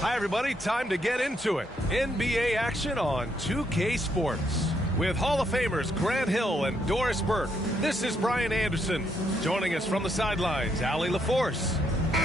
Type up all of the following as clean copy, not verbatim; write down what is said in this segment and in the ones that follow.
Hi, everybody. Time to get into it. NBA action on 2K Sports. With Hall of Famers Grant Hill and Doris Burke, this is Brian Anderson. Joining us from the sidelines, Allie LaForce.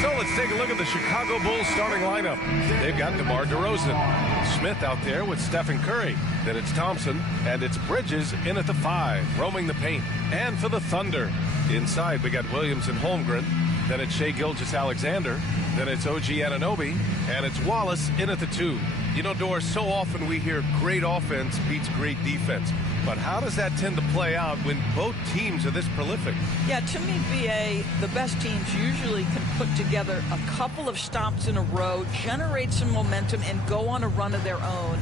So let's take a look at the Chicago Bulls starting lineup. They've got DeMar DeRozan. Smith out there with Stephen Curry. Then it's Thompson, and it's Bridges in at the 5, roaming the paint. And for the Thunder, inside we got Williams and Holmgren. Then it's Shai Gilgeous-Alexander. Then it's OG Anunoby, and it's Wallace in at the 2. You know, Doris, so often we hear great offense beats great defense. But how does that tend to play out when both teams are this prolific? Yeah, to me, BA, the best teams usually can put together a couple of stops in a row, generate some momentum, and go on a run of their own.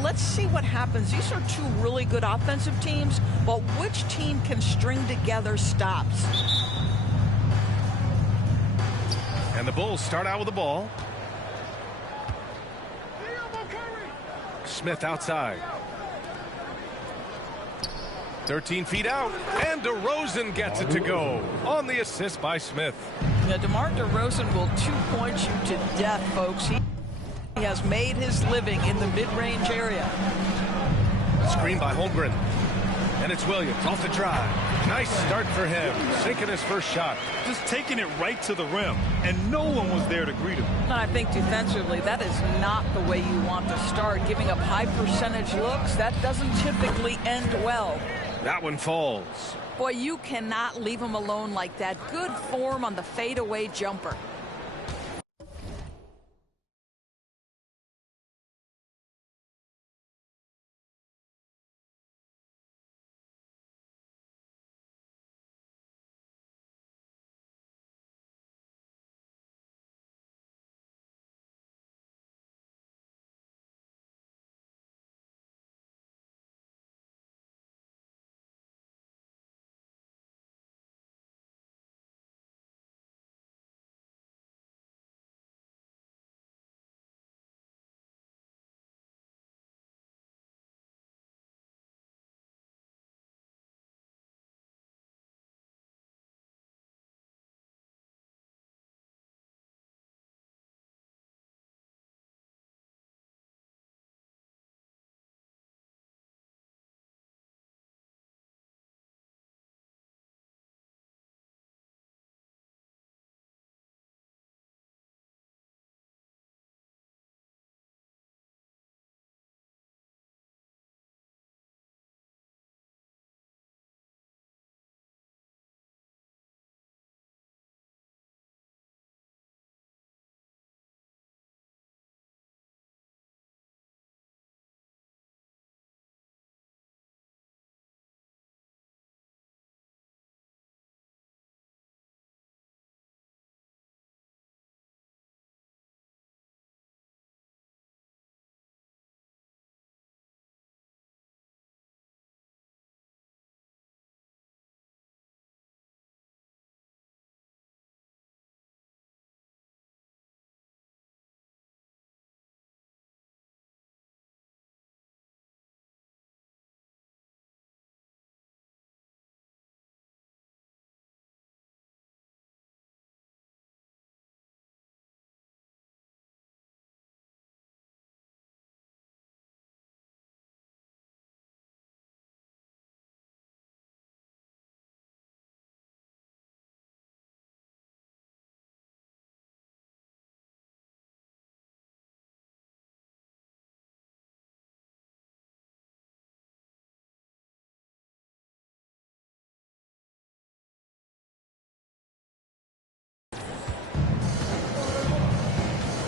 let's see what happens. These are two really good offensive teams, but which team can string together stops? And the Bulls start out with the ball. Smith outside. 13 feet out, and DeRozan gets it to go on the assist by Smith. Yeah, DeMar DeRozan will two-point you to death, folks. He has made his living in the mid-range area. Screen by Holmgren. And it's Williams off the drive. Nice start for him, sinking his first shot. Just taking it right to the rim, and no one was there to greet him. And I think defensively, that is not the way you want to start. Giving up high percentage looks, that doesn't typically end well. That one falls. Boy, you cannot leave him alone like that. Good form on the fadeaway jumper.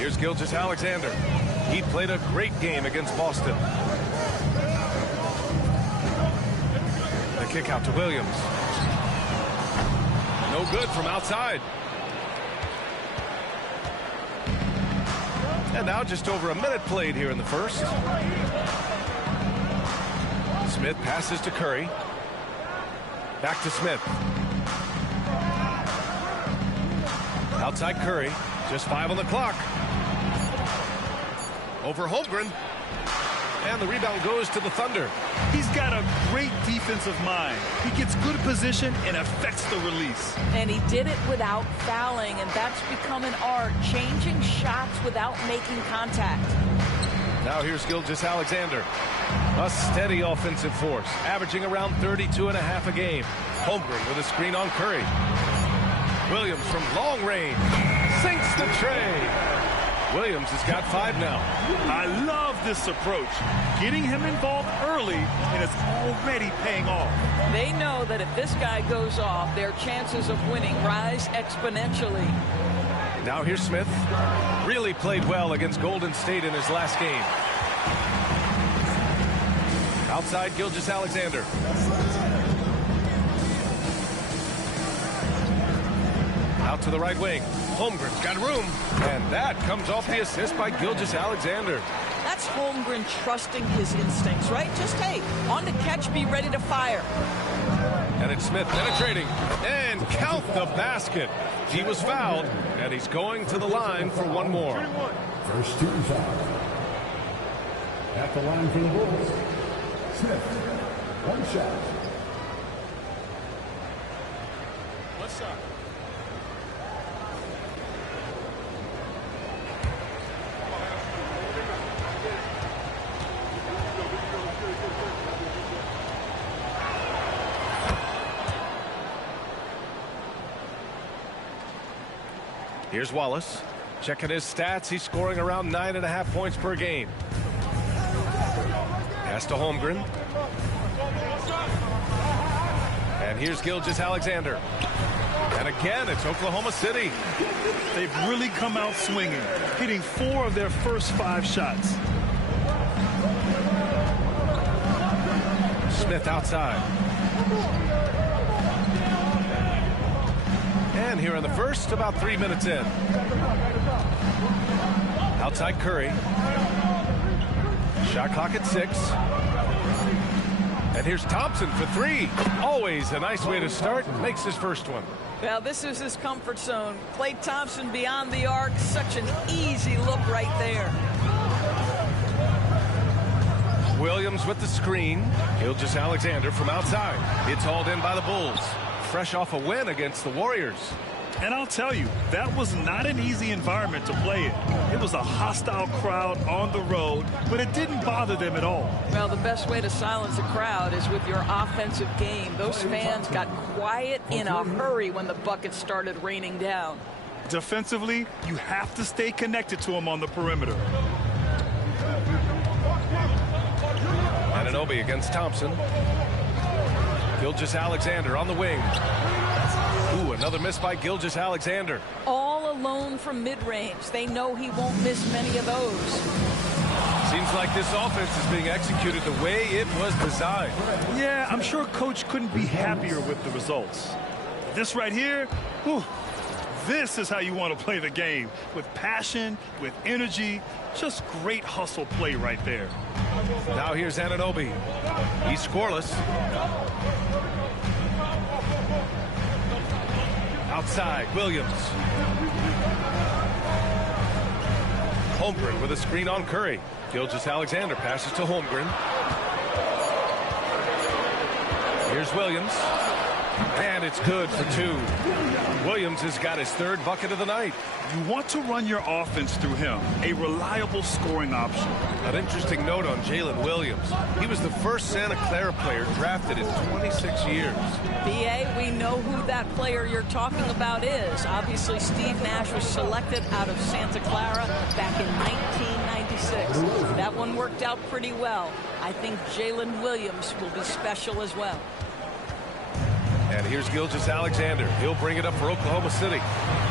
Here's Gilgeous-Alexander. He played a great game against Boston. The kick out to Williams. No good from outside. And now just over a minute played here in the first. Smith passes to Curry. Back to Smith. Outside Curry. Just 5 on the clock. Over Holmgren. And the rebound goes to the Thunder. He's got a great defensive mind. He gets good position and affects the release. And he did it without fouling, and that's become an art, changing shots without making contact. Now here's Gilgeous-Alexander. A steady offensive force, averaging around 32.5 a game. Holmgren with a screen on Curry. Williams from long range. Sinks the tray. Williams has got 5 now. I love this approach. Getting him involved early, and it's already paying off. They know that if this guy goes off, their chances of winning rise exponentially. Now here's Smith. Really played well against Golden State in his last game. Outside Gilgeous-Alexander. Out to the right wing. Holmgren's got room. And that comes off the assist by Gilgeous-Alexander. That's Holmgren trusting his instincts, right? Just, hey, on the catch, be ready to fire. And it's Smith penetrating and count the basket. He was fouled, and he's going to the line for one more. First team foul. At the line for the Bulls, Smith, one shot. What's up? Here's Wallace. Checking his stats. He's scoring around 9.5 points per game. Pass to Holmgren. And here's Gilgeous-Alexander. And again, it's Oklahoma City. They've really come out swinging, hitting 4 of their first 5 shots. Smith outside. And here in the first, about 3 minutes in. Outside Curry. Shot clock at 6. And here's Thompson for 3. Always a nice way to start. Makes his first one. Well, this is his comfort zone. Klay Thompson beyond the arc. Such an easy look right there. Williams with the screen. Gilgeous-Alexander from outside. It's hauled in by the Bulls. Fresh off a win against the Warriors. And I'll tell you, that was not an easy environment to play in. It was a hostile crowd on the road, but it didn't bother them at all. Well, the best way to silence a crowd is with your offensive game. Those fans got quiet in a hurry when the buckets started raining down. Defensively, you have to stay connected to them on the perimeter. Anunoby against Thompson. Gilgeous-Alexander on the wing. Ooh, another miss by Gilgeous-Alexander. All alone from mid-range. They know he won't miss many of those. Seems like this offense is being executed the way it was designed. Yeah, I'm sure Coach couldn't be happier with the results. This right here, whew, this is how you want to play the game. With passion, with energy, just great hustle play right there. Now here's Anunoby. He's scoreless. Outside, Williams. Holmgren with a screen on Curry. Gilgeous-Alexander passes to Holmgren. Here's Williams. And it's good for 2. Williams has got his 3rd bucket of the night. You want to run your offense through him, a reliable scoring option. An interesting note on Jalen Williams. He was the first Santa Clara player drafted in 26 years. B.A., we know who that player you're talking about is. Obviously, Steve Nash was selected out of Santa Clara back in 1996. That one worked out pretty well. I think Jalen Williams will be special as well. And here's Gilgeous-Alexander. He'll bring it up for Oklahoma City.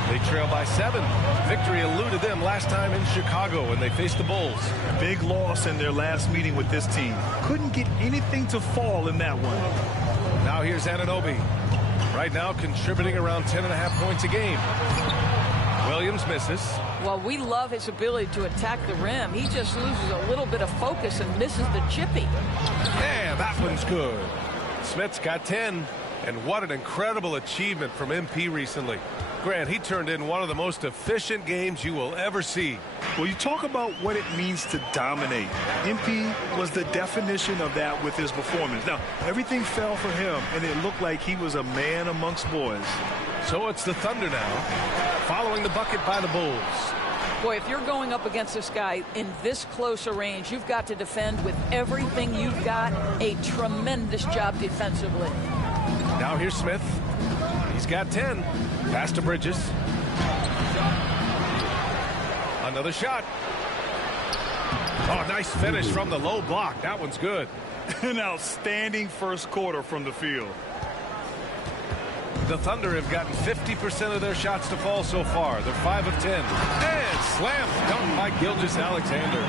They trail by 7. Victory eluded them last time in Chicago when they faced the Bulls. Big loss in their last meeting with this team. Couldn't get anything to fall in that one. Now here's Anunoby. Right now contributing around 10.5 points a game. Williams misses. Well, we love his ability to attack the rim. He just loses a little bit of focus and misses the chippy. Yeah, that one's good. Smith's got 10. And what an incredible achievement from MP recently. Grant, he turned in one of the most efficient games you will ever see. Well, you talk about what it means to dominate. MP was the definition of that with his performance. Now, everything fell for him, and it looked like he was a man amongst boys. So it's the Thunder now, following the bucket by the Bulls. Boy, if you're going up against this guy in this close a range, you've got to defend with everything you've got. A tremendous job defensively. Now here's Smith. He's got 10. Pass to Bridges. Another shot. Oh, nice finish from the low block. That one's good. An outstanding first quarter from the field. The Thunder have gotten 50% of their shots to fall so far. They're 5 of 10. And slam dunk by Gilgeous-Alexander.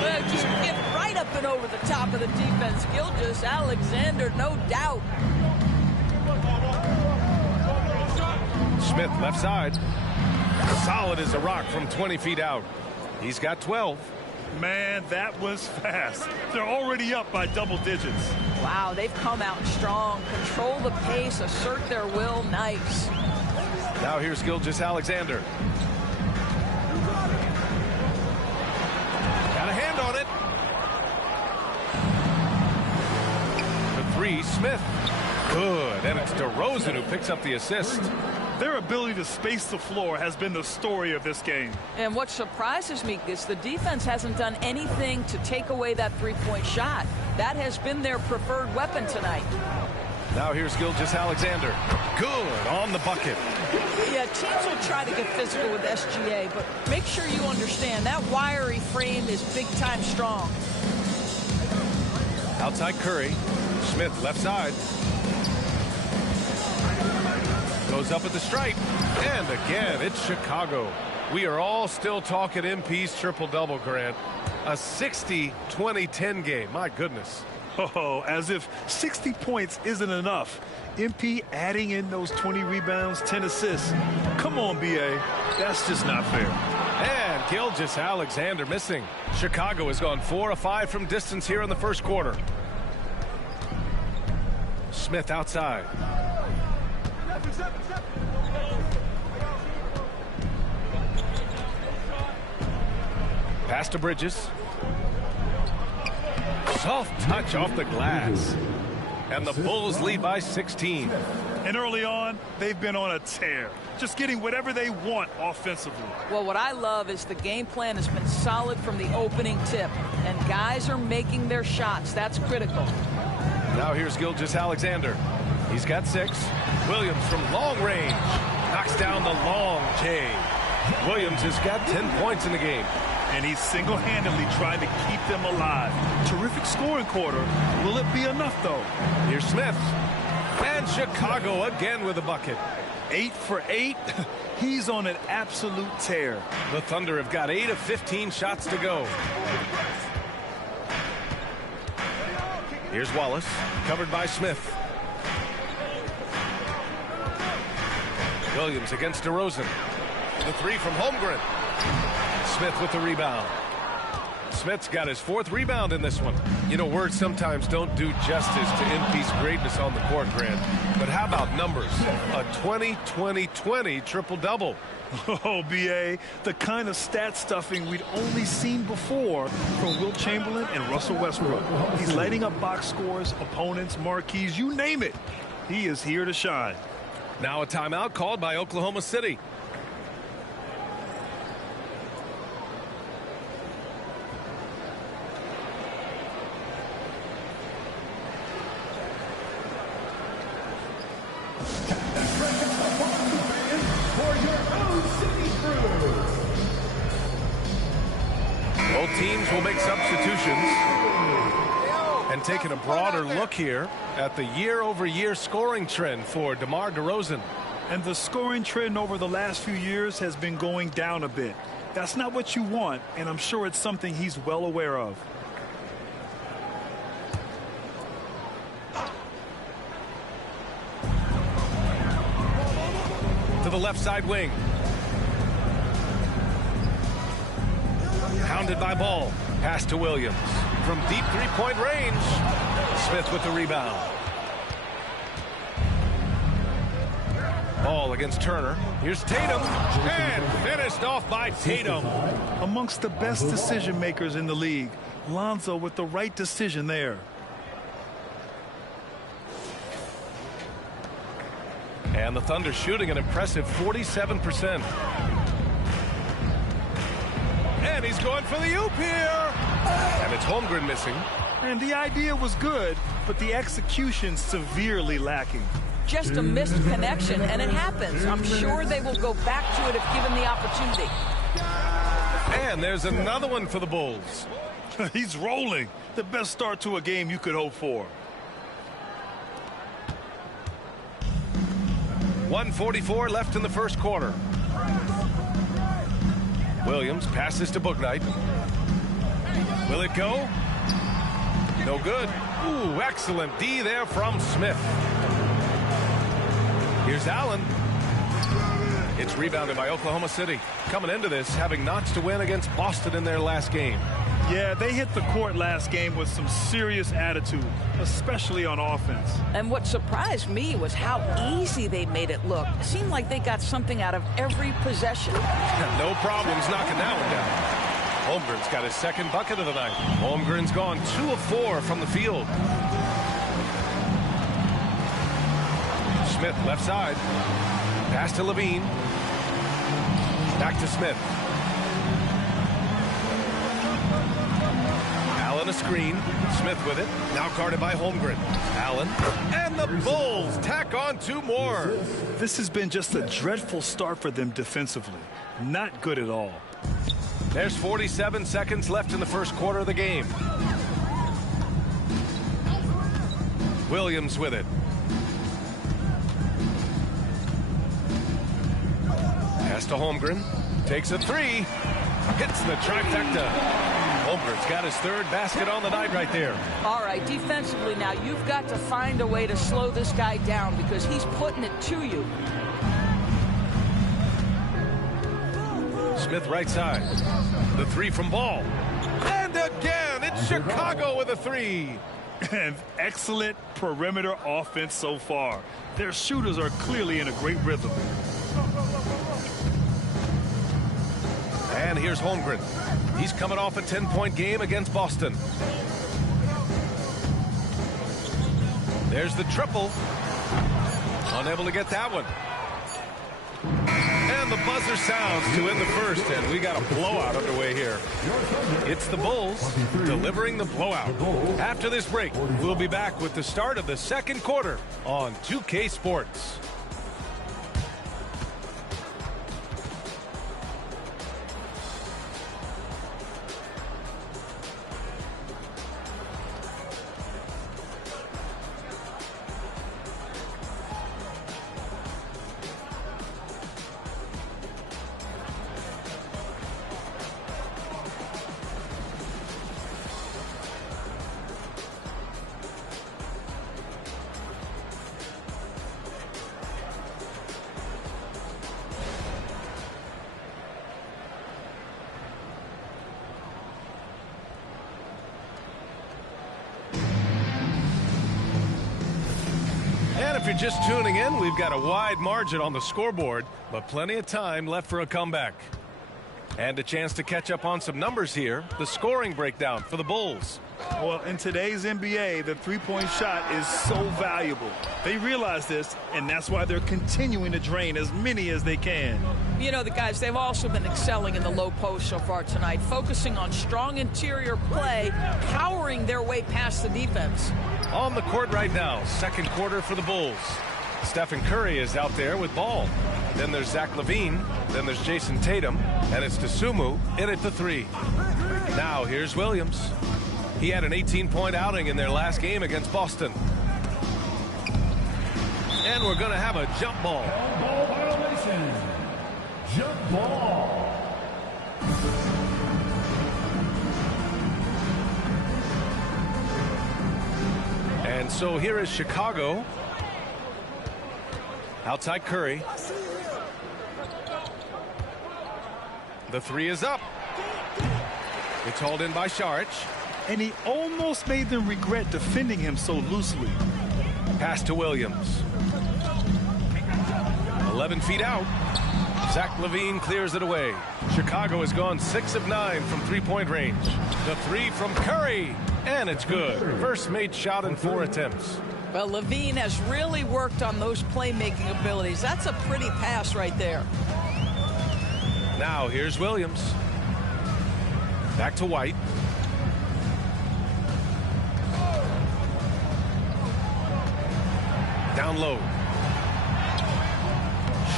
Well, just get right up and over the top of the defense. Gilgeous-Alexander, no doubt. Smith left side. Solid as a rock from 20 feet out. He's got 12. Man, that was fast. They're already up by double digits. Wow, they've come out strong. Control the pace, assert their will. Nice. Now here's Gilgeous-Alexander. Got a hand on it. The three, Smith. Good, and it's DeRozan who picks up the assist. Their ability to space the floor has been the story of this game. And what surprises me is the defense hasn't done anything to take away that three-point shot. That has been their preferred weapon tonight. Now here's Gilgeous-Alexander. Good on the bucket. Yeah, teams will try to get physical with SGA, but make sure you understand that wiry frame is big-time strong. Outside Curry. Smith left side. Goes up at the stripe. And again, it's Chicago. We are all still talking MP's triple-double, Grant. A 60-20-10 game. My goodness. Oh, as if 60 points isn't enough. MP adding in those 20 rebounds, 10 assists. Come on, BA. That's just not fair. And Gilgeous-Alexander missing. Chicago has gone 4 of 5 from distance here in the first quarter. Smith outside. Pass to Bridges. Soft touch off the glass. And the Bulls lead by 16. And early on, they've been on a tear. Just getting whatever they want offensively. Well, what I love is the game plan has been solid from the opening tip. And guys are making their shots. That's critical. Now here's Gilgeous-Alexander. He's got 6. Williams from long range. Knocks down the long J. Williams has got 10 points in the game. And he's single-handedly trying to keep them alive. Terrific scoring quarter. Will it be enough, though? Here's Smith. And Chicago again with a bucket. 8 for 8. He's on an absolute tear. The Thunder have got 8 of 15 shots to go. Here's Wallace, covered by Smith. Williams against DeRozan. The three from Holmgren. Smith with the rebound. Smith's got his 4th rebound in this one. You know, words sometimes don't do justice to MP's greatness on the court, Grant. But how about numbers? A 20-20-20 triple-double. Oh, BA, the kind of stat stuffing we'd only seen before from Wilt Chamberlain and Russell Westbrook. He's lighting up box scores, opponents, marquees, you name it. He is here to shine. Now a timeout called by Oklahoma City. Both teams will make substitutions. And taking a broader look here at the year-over-year scoring trend for DeMar DeRozan. And the scoring trend over the last few years has been going down a bit. That's not what you want, and I'm sure it's something he's well aware of. To the left side wing. Hounded by Ball. Pass to Williams. From deep three-point range. Smith with the rebound. Ball against Turner. Here's Tatum. And finished off by Tatum. Amongst the best decision makers in the league. Lonzo with the right decision there. And the Thunder shooting an impressive 47%. And he's going for the oop here. And it's Holmgren missing. And the idea was good, but the execution severely lacking. Just a missed connection, and it happens. I'm sure they will go back to it if given the opportunity. And there's another one for the Bulls. He's rolling. The best start to a game you could hope for. 1:44 left in the first quarter. Williams passes to Bouknight. Will it go? No good. Ooh, excellent D there from Smith. Here's Allen. It's rebounded by Oklahoma City. Coming into this, having notched a win against Boston in their last game. Yeah, they hit the court last game with some serious attitude, especially on offense. And what surprised me was how easy they made it look. It seemed like they got something out of every possession. No problems knocking that one down. Holmgren's got his second bucket of the night. Holmgren's gone 2 of 4 from the field. Smith left side. Pass to Levine. Back to Smith. Allen a screen. Smith with it. Now guarded by Holmgren. Allen. And the Bulls tack on 2 more. This has been just a dreadful start for them defensively. Not good at all. There's 47 seconds left in the first quarter of the game. Williams with it. Pass to Holmgren. Takes a 3. Hits the trifecta. Holmgren's got his 3rd basket on the night right there. All right, defensively now, you've got to find a way to slow this guy down because he's putting it to you. Smith right side. The 3 from Ball. And again, it's Chicago with a 3. And excellent perimeter offense so far. Their shooters are clearly in a great rhythm. And here's Holmgren. He's coming off a 10-point game against Boston. There's the triple. Unable to get that one. And the buzzer sounds to end the first, and we got a blowout underway here. It's the Bulls delivering the blowout. After this break, we'll be back with the start of the second quarter on 2K Sports. And if you're just tuning in, we've got a wide margin on the scoreboard, but plenty of time left for a comeback. And a chance to catch up on some numbers here. The scoring breakdown for the Bulls. Well, in today's NBA, the three-point shot is so valuable. They realize this, and that's why they're continuing to drain as many as they can. You know, the guys, they've also been excelling in the low post so far tonight, focusing on strong interior play, powering their way past the defense. On the court right now, second quarter for the Bulls. Stephen Curry is out there with Ball. Then there's Zach LaVine. Then there's Jason Tatum. And it's Dosunmu in at the 3. Now here's Williams. He had an 18-point outing in their last game against Boston. And we're going to have a jump ball. Ball violation. Jump ball. And so here is Chicago. Outside Curry. The 3 is up. It's hauled in by Saric. And he almost made them regret defending him so loosely. Pass to Williams. 11 feet out. Zach LaVine clears it away. Chicago has gone 6 of 9 from three-point range. The 3 from Curry. And it's good. First made shot in 4 attempts. Well, LaVine has really worked on those playmaking abilities. That's a pretty pass right there. Now here's Williams. Back to White. Down low.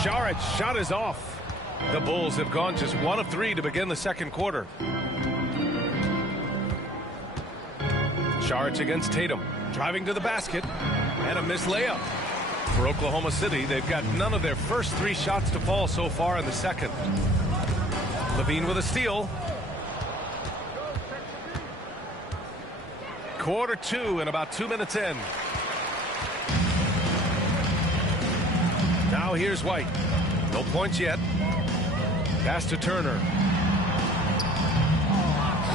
Saric shot is off. The Bulls have gone just 1 of 3 to begin the second quarter. Saric against Tatum. Driving to the basket. And a missed layup. For Oklahoma City, they've got none of their first 3 shots to fall so far in the second. LaVine with a steal. Quarter 2 and about 2 minutes in. Now here's White. No points yet. Pass to Turner.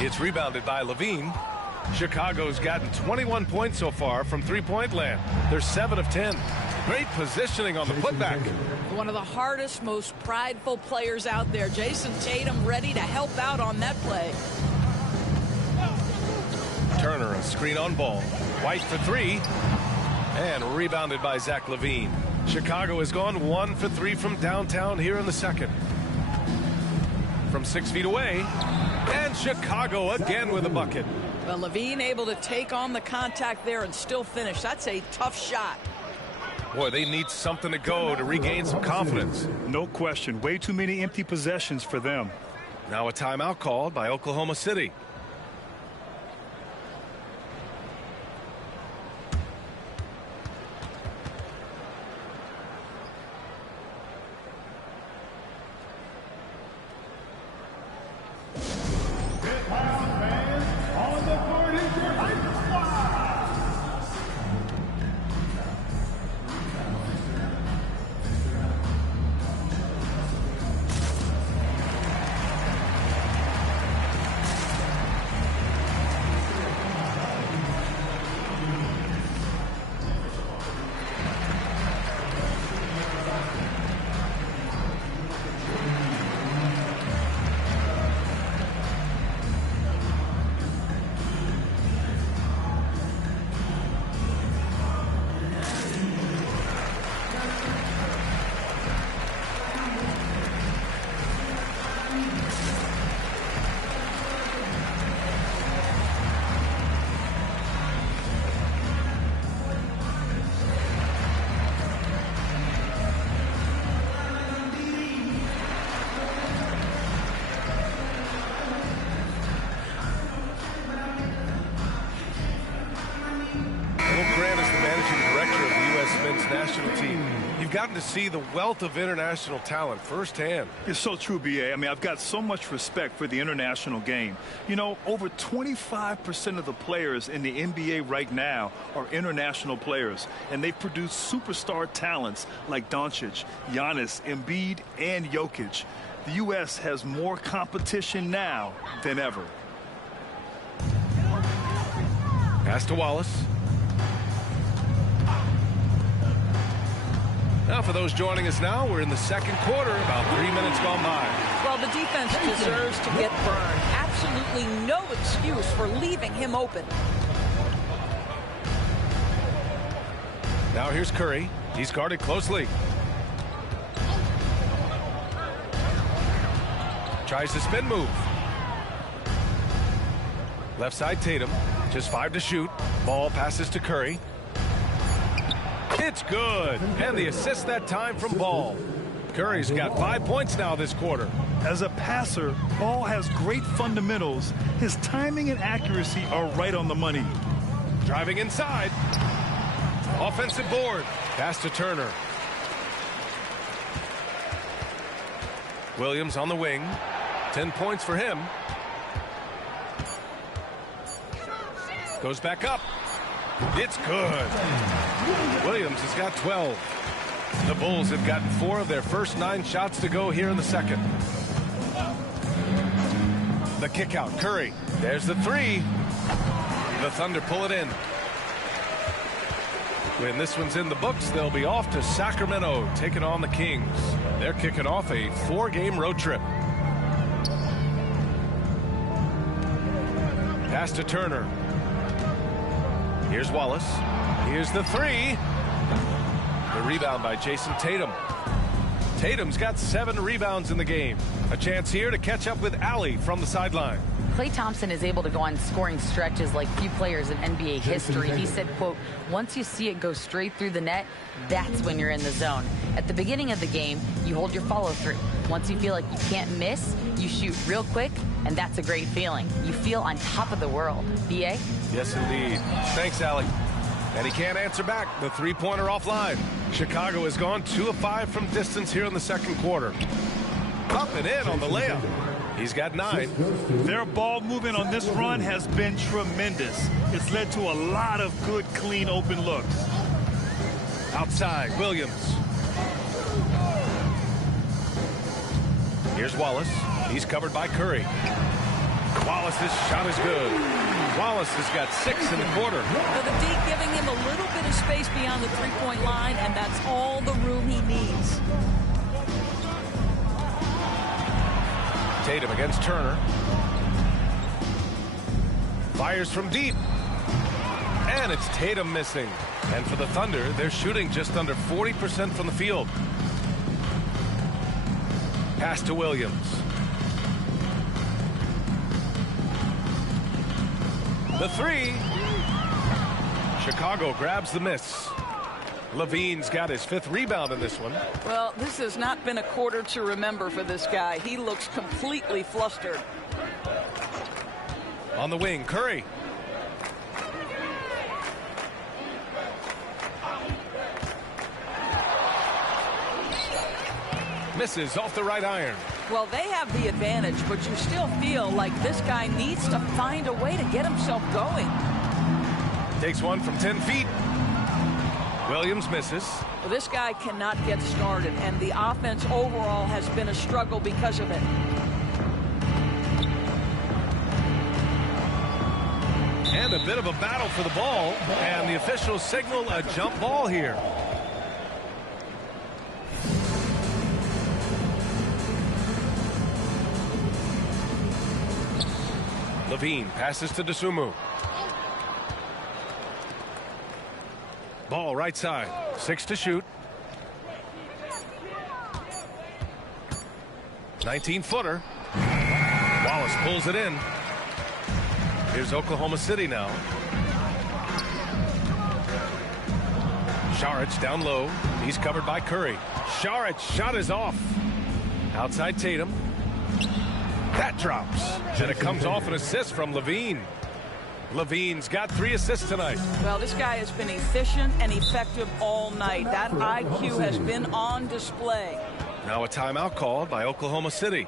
It's rebounded by Levine. Chicago's gotten 21 points so far from three-point land. They're 7 of 10. Great positioning on the putback. One of the hardest, most prideful players out there. Jason Tatum ready to help out on that play. Turner, a screen on Ball. White for three. And rebounded by Zach LaVine. Chicago has gone 1 for 3 from downtown here in the second. From 6 feet away. And Chicago again with a bucket. Well, LaVine able to take on the contact there and still finish. That's a tough shot. Boy, they need something to go to regain some confidence. No question. Way too many empty possessions for them. Now a timeout called by Oklahoma City. National team. You've gotten to see the wealth of international talent firsthand. It's so true, B.A. I mean, I've got so much respect for the international game. You know, over 25% of the players in the NBA right now are international players, and they've produced superstar talents like Doncic, Giannis, Embiid, and Jokic. The U.S. has more competition now than ever. Pass to Wallace. Now, for those joining us now, we're in the second quarter, about 3 minutes gone by. Well, the defense deserves to get burned. Absolutely no excuse for leaving him open. Now here's Curry. He's guarded closely. Tries the spin move. Left side Tatum. Just 5 to shoot. Ball passes to Curry. It's good. And the assist that time from Ball. Curry's got 5 points now this quarter. As a passer, Ball has great fundamentals. His timing and accuracy are right on the money. Driving inside. Offensive board. Pass to Turner. Williams on the wing. 10 points for him. Goes back up. It's good. Williams has got 12. The Bulls have gotten 4 of their first 9 shots to go here in the second. The kick out. Curry. There's the 3. The Thunder pull it in. When this one's in the books, they'll be off to Sacramento, taking on the Kings. They're kicking off a 4-game road trip. Pass to Turner. Here's Wallace. Here's the 3. The rebound by Jason Tatum. Tatum's got 7 rebounds in the game. A chance here to catch up with Allie from the sideline. Klay Thompson is able to go on scoring stretches like few players in NBA history. He said, quote, once you see it go straight through the net, that's when you're in the zone. At the beginning of the game, you hold your follow through. Once you feel like you can't miss, you shoot real quick, and that's a great feeling. You feel on top of the world. B.A.? Yes, indeed. Thanks, Allie. And he can't answer back. The three-pointer offline. Chicago has gone 2 of 5 from distance here in the second quarter. Up and in on the layup. He's got 9. Their ball movement on this run has been tremendous. It's led to a lot of good, clean, open looks. Outside, Williams. Here's Wallace. He's covered by Curry. Wallace's shot is good. Wallace has got 6 in the quarter. So the D giving him a little bit of space beyond the three-point line, and that's all the room he needs. Tatum against Turner. Fires from deep. And it's Tatum missing. And for the Thunder, they're shooting just under 40% from the field. Pass to Williams. The three. Chicago grabs the miss. Levine's got his 5th rebound in this one. Well, this has not been a quarter to remember for this guy. He looks completely flustered. On the wing, Curry. Misses off the right iron. Well, they have the advantage, but you still feel like this guy needs to find a way to get himself going. Takes one from 10 feet. Williams misses. Well, this guy cannot get started, and the offense overall has been a struggle because of it. And a bit of a battle for the ball, and the officials signal a jump ball here. Levine passes to Dosunmu. Ball right side. 6 to shoot. 19-footer. Wallace pulls it in. Here's Oklahoma City now. Saric down low. He's covered by Curry. Saric shot is off. Outside Tatum. That drops. And it comes off an assist from Levine. Levine's got 3 assists tonight. Well, this guy has been efficient and effective all night. That IQ has been on display. Now a timeout called by Oklahoma City.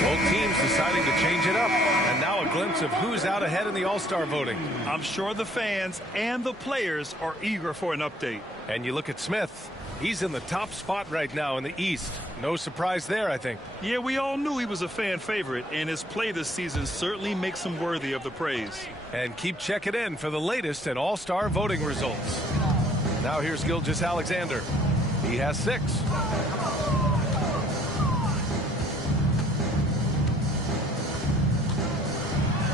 Both teams deciding to change it up. And now a glimpse of who's out ahead in the All-Star voting. I'm sure the fans and the players are eager for an update. And you look at Smith. He's in the top spot right now in the East. No surprise there, I think. Yeah, we all knew he was a fan favorite, and his play this season certainly makes him worthy of the praise. And keep checking in for the latest in All-Star voting results. Now here's Gilgeous-Alexander. He has 6.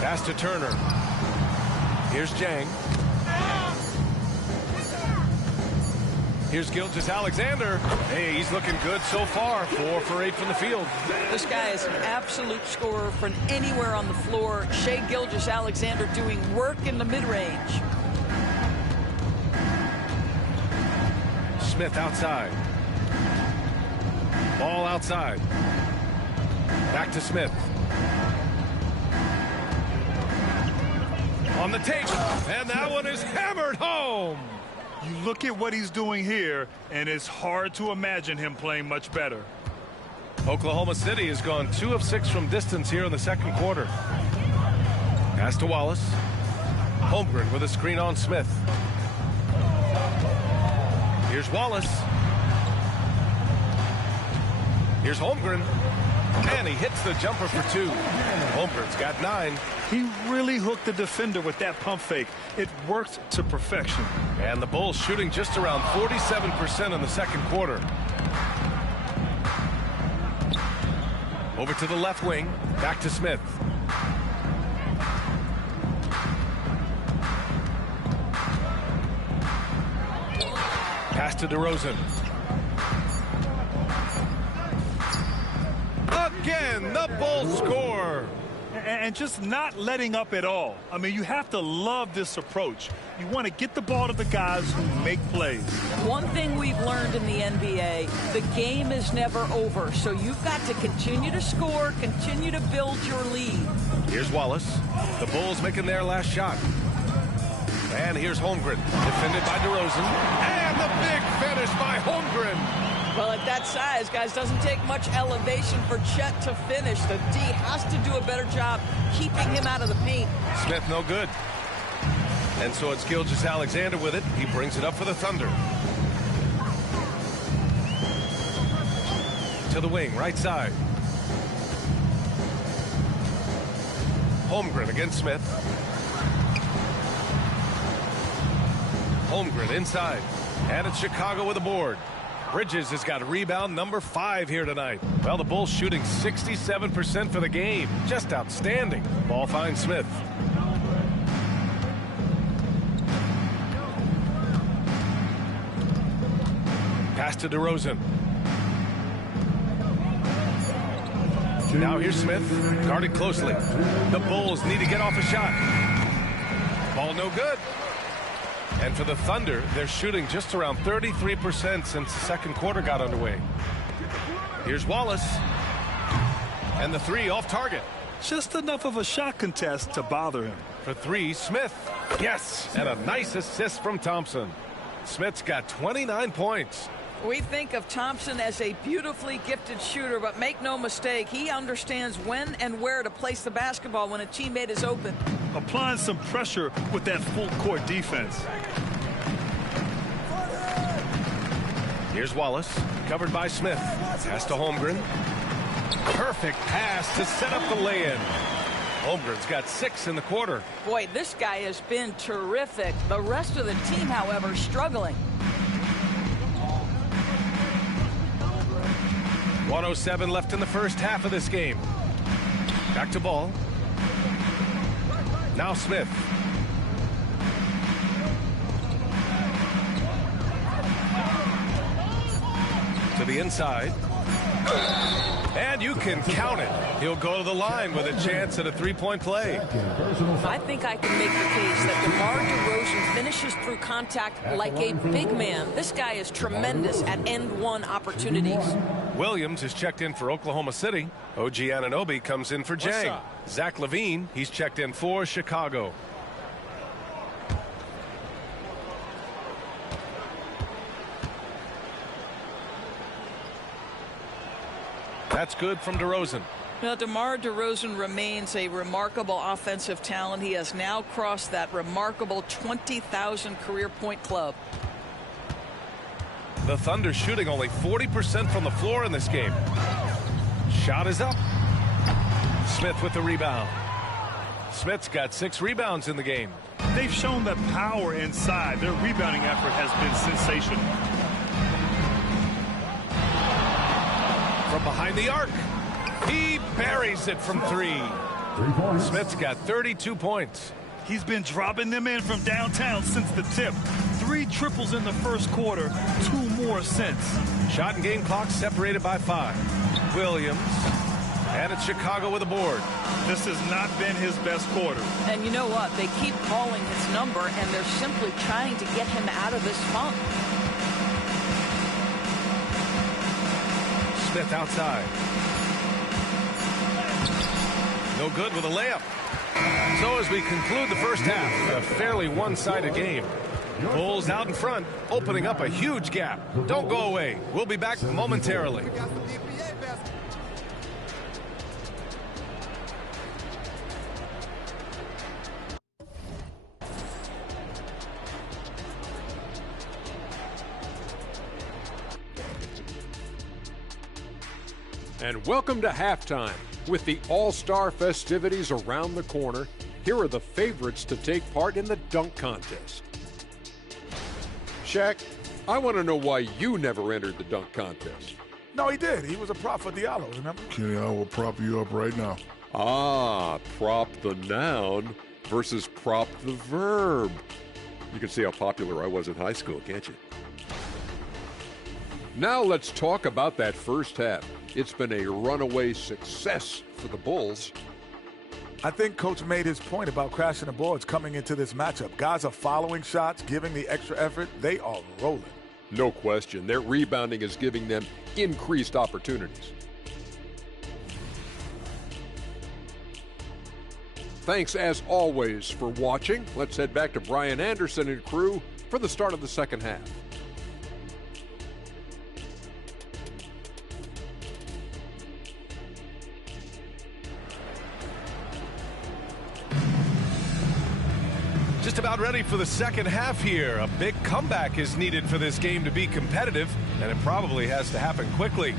Pass to Turner. Here's Jang. Here's Gilgeous-Alexander. Hey, he's looking good so far. 4 for 8 from the field. This guy is an absolute scorer from anywhere on the floor. Shai Gilgeous-Alexander doing work in the mid-range. Smith outside. Ball outside. Back to Smith. On the take, and that one is hammered home. You look at what he's doing here, and it's hard to imagine him playing much better. Oklahoma City has gone 2 of 6 from distance here in the second quarter. Pass to Wallace. Holmgren with a screen on Smith. Here's Wallace. Here's Holmgren. And he hits the jumper for 2. Holmgren's got 9. He really hooked the defender with that pump fake. It worked to perfection. And the Bulls shooting just around 47% in the second quarter. Over to the left wing. Back to Smith. Pass to DeRozan. Again, the Bulls score. and just not letting up at all. I mean, you have to love this approach. You want to get the ball to the guys who make plays. One thing we've learned in the NBA, the game is never over. So you've got to continue to score, continue to build your lead. Here's Wallace. The Bulls making their last shot. And here's Holmgren, defended by DeRozan. And the big finish by Holmgren. Well, at that size, guys, doesn't take much elevation for Chet to finish. The D has to do a better job keeping him out of the paint. Smith no good. And so it's Gilgeous-Alexander with it. He brings it up for the Thunder. To the wing, right side. Holmgren against Smith. Holmgren inside. And it's Chicago with a board. Bridges has got rebound number 5 here tonight. Well, the Bulls shooting 67% for the game. Just outstanding. Ball finds Smith. Pass to DeRozan. Now here's Smith, guarded closely. The Bulls need to get off a shot. Ball no good. And for the Thunder, they're shooting just around 33% since the second quarter got underway. Here's Wallace. And the 3 off target. Just enough of a shot contest to bother him. For 3, Smith. Yes, and a nice assist from Thompson. Smith's got 29 points. We think of Thompson as a beautifully gifted shooter, but make no mistake, he understands when and where to place the basketball when a teammate is open. Applying some pressure with that full court defense. Here's Wallace, covered by Smith. Pass to Holmgren. Perfect pass to set up the lay-in. Holmgren's got 6 in the quarter. Boy, this guy has been terrific. The rest of the team, however, struggling. 1:07 left in the first half of this game. Back to Ball. Now Smith. To the inside. And you can count it. He'll go to the line with a chance at a 3-point play. I think I can make the case that DeMar DeRozan finishes through contact like a big man. This guy is tremendous at end-one opportunities. Williams is checked in for Oklahoma City. OG Anunoby comes in for Jang. Zach LaVine, he's checked in for Chicago. That's good from DeRozan. Now, DeMar DeRozan remains a remarkable offensive talent. He has now crossed that remarkable 20,000 career point club. The Thunder shooting only 40% from the floor in this game. Shot is up. Smith with the rebound. Smith's got 6 rebounds in the game. They've shown that power inside. Their rebounding effort has been sensational. From behind the arc. He buries it from 3. 3 points. Smith's got 32 points. He's been dropping them in from downtown since the tip. 3 triples in the first quarter, 2 more since. Shot and game clock separated by 5. Williams. And it's Chicago with a board. This has not been his best quarter. And you know what? They keep calling his number, and they're simply trying to get him out of this funk. Smith outside. No good with a layup. So as we conclude the first half, a fairly one-sided game. Bulls out in front, opening up a huge gap. Don't go away. We'll be back momentarily. And welcome to halftime. With the All-Star festivities around the corner, here are the favorites to take part in the dunk contest. Shaq, I want to know why you never entered the dunk contest. No, he did. He was a prop for Diallo, remember? Kenny, I will prop you up right now. Ah, prop the noun versus prop the verb. You can see how popular I was in high school, can't you? Now let's talk about that first half. It's been a runaway success for the Bulls. I think Coach made his point about crashing the boards coming into this matchup. Guys are following shots, giving the extra effort. They are rolling. No question. Their rebounding is giving them increased opportunities. Thanks, as always, for watching. Let's head back to Brian Anderson and crew for the start of the second half. Just about ready for the second half here. A big comeback is needed for this game to be competitive, and it probably has to happen quickly.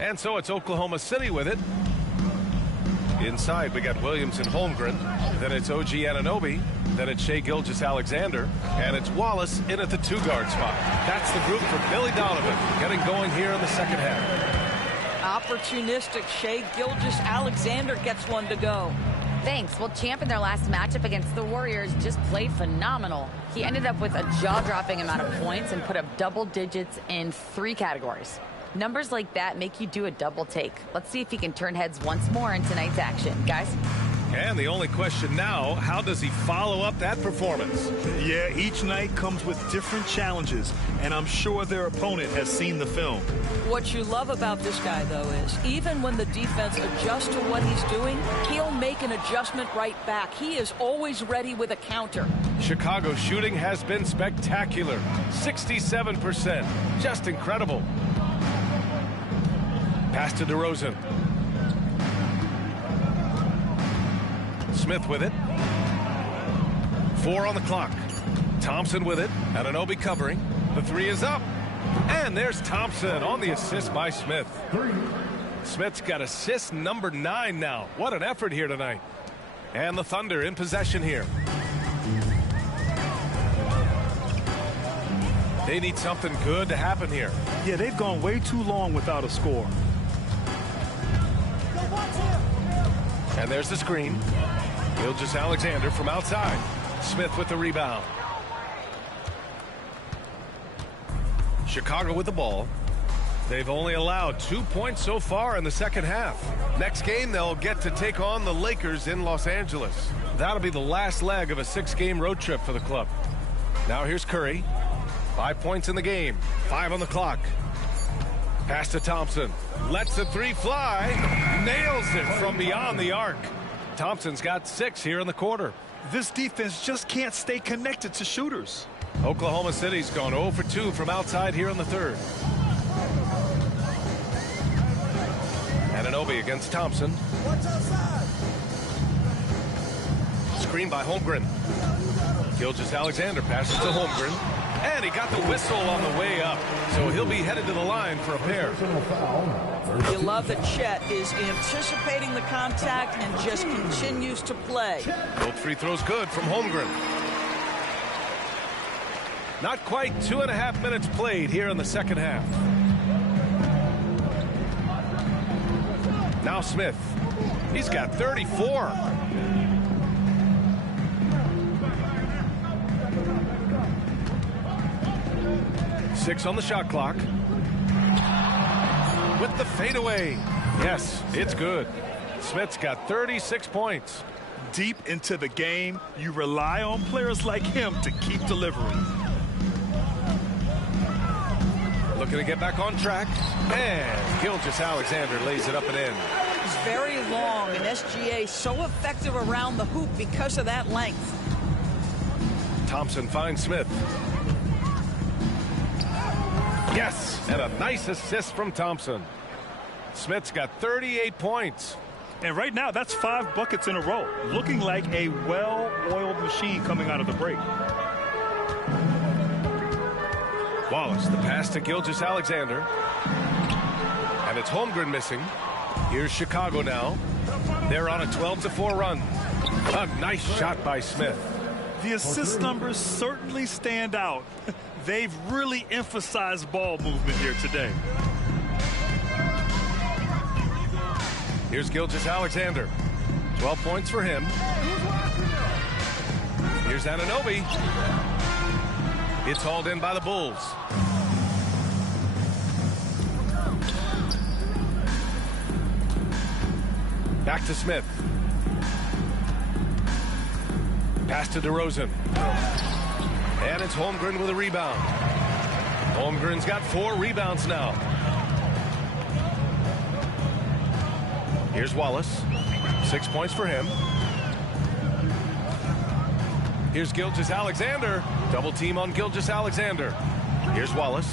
And so it's Oklahoma City with it. Inside, we got Williams and Holmgren. Then it's OG Anunoby. Then it's Shai Gilgeous-Alexander. And it's Wallace in at the two-guard spot. That's the group for Billy Donovan getting going here in the second half. Opportunistic Shai Gilgeous-Alexander gets one to go. Thanks. Well, Champ in their last matchup against the Warriors just played phenomenal. He ended up with a jaw-dropping amount of points and put up double digits in 3 categories. Numbers like that make you do a double take. Let's see if he can turn heads once more in tonight's action. Guys? And the only question now, how does he follow up that performance? Yeah, each night comes with different challenges, and I'm sure their opponent has seen the film. What you love about this guy, though, is even when the defense adjusts to what he's doing, he'll make an adjustment right back. He is always ready with a counter. Chicago's shooting has been spectacular. 67%. Just incredible. Pass to DeRozan. Smith with it. 4 on the clock. Thompson with it. Anunoby covering. The 3 is up. And there's Thompson on the assist by Smith. Smith's got assist number 9 now. What an effort here tonight. And the Thunder in possession here. They need something good to happen here. Yeah, they've gone way too long without a score. And there's the screen. Gilgeous-Alexander from outside. Smith with the rebound. Chicago with the ball. They've only allowed 2 points so far in the second half. Next game, they'll get to take on the Lakers in Los Angeles. That'll be the last leg of a 6-game road trip for the club. Now here's Curry. 5 points in the game. 5 on the clock. Pass to Thompson. Lets the 3 fly. Nails it from beyond the arc. Thompson's got 6 here in the quarter. This defense just can't stay connected to shooters. Oklahoma City's gone 0 for 2 from outside here in the third. Anunoby against Thompson. Screen by Holmgren. Gilgeous-Alexander passes to Holmgren. And he got the whistle on the way up. So he'll be headed to the line for a pair. You love that Chet is anticipating the contact and just continues to play. Both free throws good from Holmgren. Not quite 2.5 minutes played here in the second half. Now Smith. He's got 34. Six on the shot clock. With the fadeaway. Yes, it's good. Smith's got 36 points. Deep into the game, you rely on players like him to keep delivering. Looking to get back on track. And Gilgeous-Alexander lays it up and in. He's very long, and SGA so effective around the hoop because of that length. Thompson finds Smith. Yes, and a nice assist from Thompson. Smith's got 38 points. And right now, that's 5 buckets in a row. Looking like a well-oiled machine coming out of the break. Wallace, the pass to Gilgeous-Alexander. And it's Holmgren missing. Here's Chicago now. They're on a 12-4 run. A nice shot by Smith. The assist numbers certainly stand out. They've really emphasized ball movement here today. Here's Gilgeous-Alexander. 12 points for him. Here's Anunoby. It's hauled in by the Bulls. Back to Smith. Pass to DeRozan. And it's Holmgren with a rebound. Holmgren's got 4 rebounds now. Here's Wallace. 6 points for him. Here's Gilgeous-Alexander. Double team on Gilgeous-Alexander. Here's Wallace.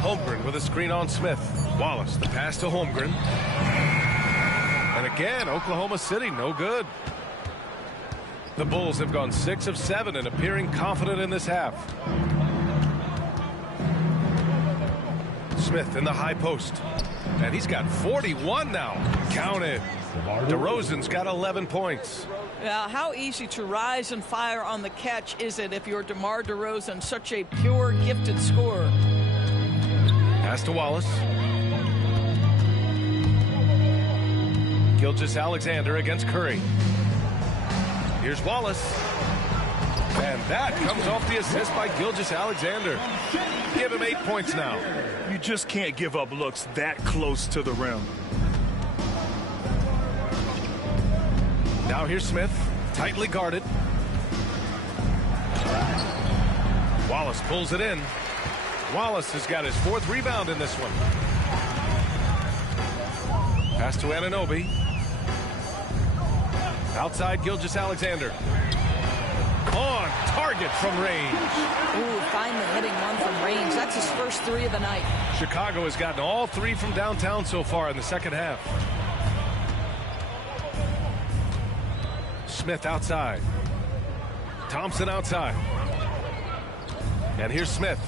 Holmgren with a screen on Smith. Wallace, the pass to Holmgren. And again, Oklahoma City, no good. The Bulls have gone 6 of 7 and appearing confident in this half. Smith in the high post. And he's got 41 now. Count it. DeRozan's got 11 points. Yeah, how easy to rise and fire on the catch is it if you're DeMar DeRozan, such a pure, gifted scorer? Pass to Wallace. Gilgeous-Alexander against Curry. Here's Wallace. And that comes off the assist by Gilgeous-Alexander. Give him 8 points now. You just can't give up looks that close to the rim. Now here's Smith, tightly guarded. Wallace pulls it in. Wallace has got his 4th rebound in this one. Pass to Anunoby. Outside Gilgeous-Alexander. On target from range. Ooh, finally hitting one from range. That's his first 3 of the night. Chicago has gotten all 3 from downtown so far in the second half. Smith outside. Thompson outside. And here's Smith.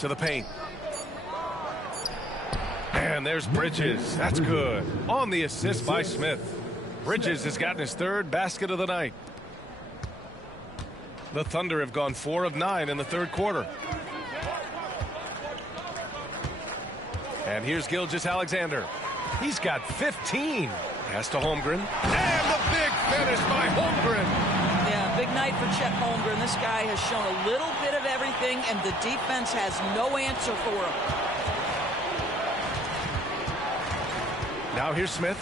To the paint. And there's Bridges. That's good. On the assist by Smith. Bridges has gotten his 3rd basket of the night. The Thunder have gone 4 of 9 in the 3rd quarter. And here's Gilgeous-Alexander. He's got 15. Pass to Holmgren. And the big finish by Holmgren. Yeah, big night for Chet Holmgren. This guy has shown a little bit of everything, and the defense has no answer for him. Now here's Smith.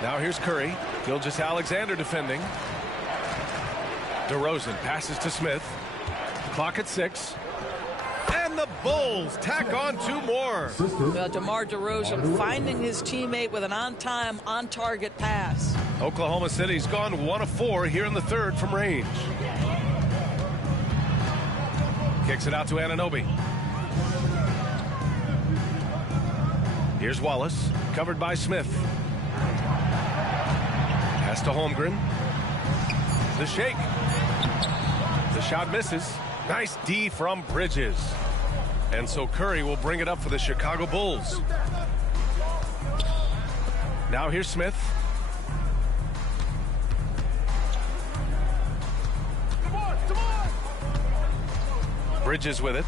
Now here's Curry. Gilgeous-Alexander defending. DeRozan passes to Smith. Clock at 6. And the Bulls tack on 2 more. DeMar DeRozan finding his teammate with an on-time, on-target pass. Oklahoma City's gone 1 of 4 here in the 3rd from range. Kicks it out to Anunoby. Here's Wallace, covered by Smith. Pass to Holmgren. The shake. The shot misses. Nice D from Bridges. And so Curry will bring it up for the Chicago Bulls. Now here's Smith. Bridges with it.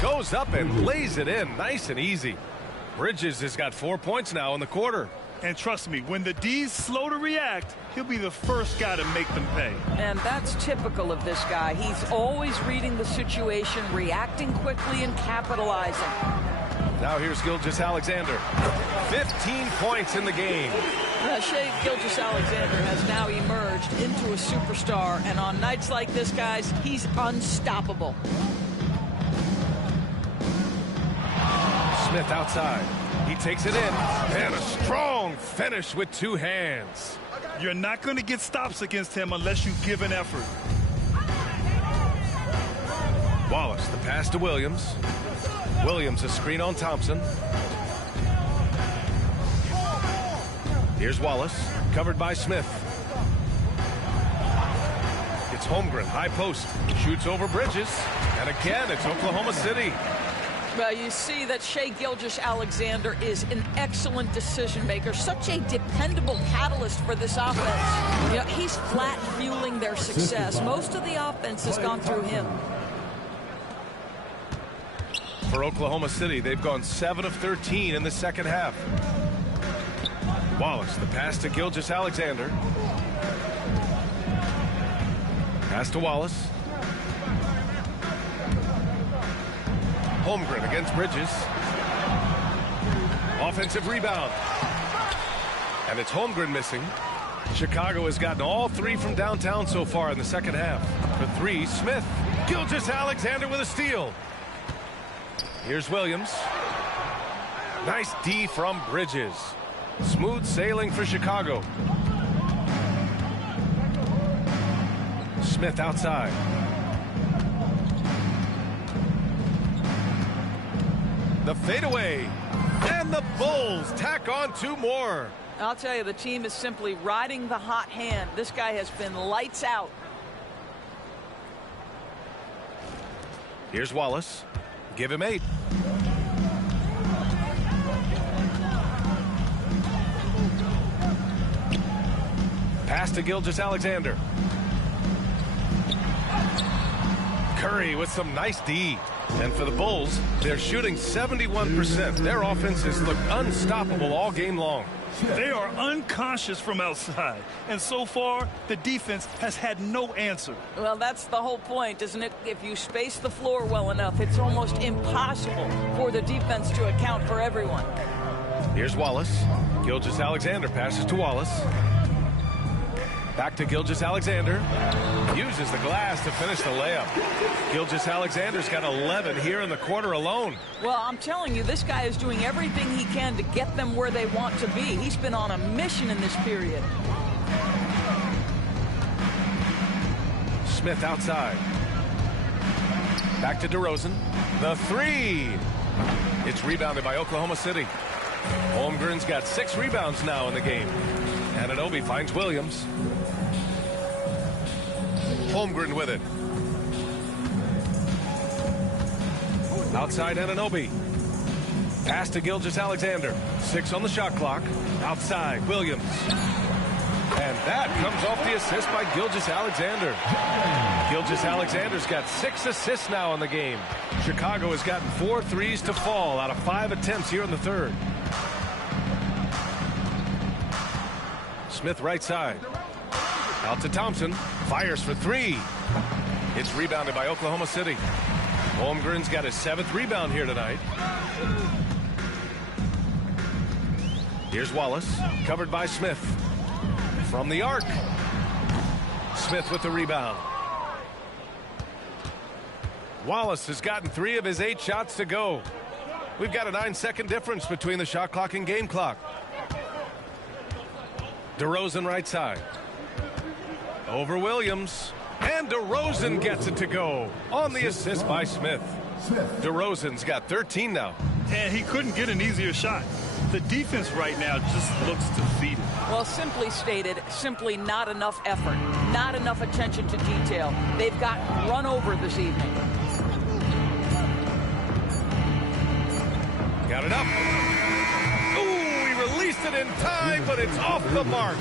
Goes up and lays it in. Nice and easy. Bridges has got 4 points now in the quarter. And trust me, when the D's slow to react, he'll be the first guy to make them pay. And that's typical of this guy. He's always reading the situation, reacting quickly, and capitalizing. Now here's Gilgeous-Alexander. 15 points in the game. Shai Gilgeous-Alexander has now emerged into a superstar, and on nights like this, guys, he's unstoppable. Smith outside. He takes it in. And a strong finish with 2 hands. You're not going to get stops against him unless you give an effort. Wallace, the pass to Williams. Williams, a screen on Thompson. Here's Wallace, covered by Smith. It's Holmgren, high post. Shoots over Bridges. And again, it's Oklahoma City. Well, you see that Shai Gilgeous-Alexander is an excellent decision maker, such a dependable catalyst for this offense. You know, he's flat fueling their success. Most of the offense has gone through him. For Oklahoma City, they've gone 7 of 13 in the second half. Wallace, the pass to Gilgeous-Alexander. Pass to Wallace. Holmgren against Bridges. Offensive rebound. And it's Holmgren missing. Chicago has gotten all three from downtown so far in the second half. For three, Smith. Gilgeous-Alexander with a steal. Here's Williams. Nice D from Bridges. Smooth sailing for Chicago. Smith outside. The fadeaway. And the Bulls tack on two more. I'll tell you, the team is simply riding the hot hand. This guy has been lights out. Here's Wallace. Give him 8. Pass to Gilgeous-Alexander. Curry with some nice D. And for the Bulls, they're shooting 71%. Their offense has looked unstoppable all game long. They are unconscious from outside. And so far, the defense has had no answer. Well, that's the whole point, isn't it? If you space the floor well enough, it's almost impossible for the defense to account for everyone. Here's Wallace. Gilgeous-Alexander passes to Wallace. Back to Gilgeous-Alexander. Uses the glass to finish the layup. Gilgeous-Alexander's got 11 here in the quarter alone. Well, I'm telling you, this guy is doing everything he can to get them where they want to be. He's been on a mission in this period. Smith outside. Back to DeRozan. The three. It's rebounded by Oklahoma City. Holmgren's got 6 rebounds now in the game. Anunoby finds Williams. Holmgren with it. Outside Anunoby. Pass to Gilgeous-Alexander. 6 on the shot clock. Outside Williams. And that comes off the assist by Gilgeous-Alexander. Gilgeous-Alexander's got 6 assists now in the game. Chicago has gotten 4 threes to fall out of 5 attempts here in the third. Smith right side. Out to Thompson. Fires for 3. It's rebounded by Oklahoma City. Holmgren's got his 7th rebound here tonight. Here's Wallace. Covered by Smith. From the arc. Smith with the rebound. Wallace has gotten 3 of his 8 shots to go. We've got a 9-second difference between the shot clock and game clock. DeRozan right side. Over Williams. And DeRozan gets it to go on the assist by Smith. DeRozan's got 13 now. And he couldn't get an easier shot. The defense right now just looks defeated. Well, simply stated, simply not enough effort, not enough attention to detail. They've gotten run over this evening. Got it up. Ooh, he released it in time, but it's off the mark.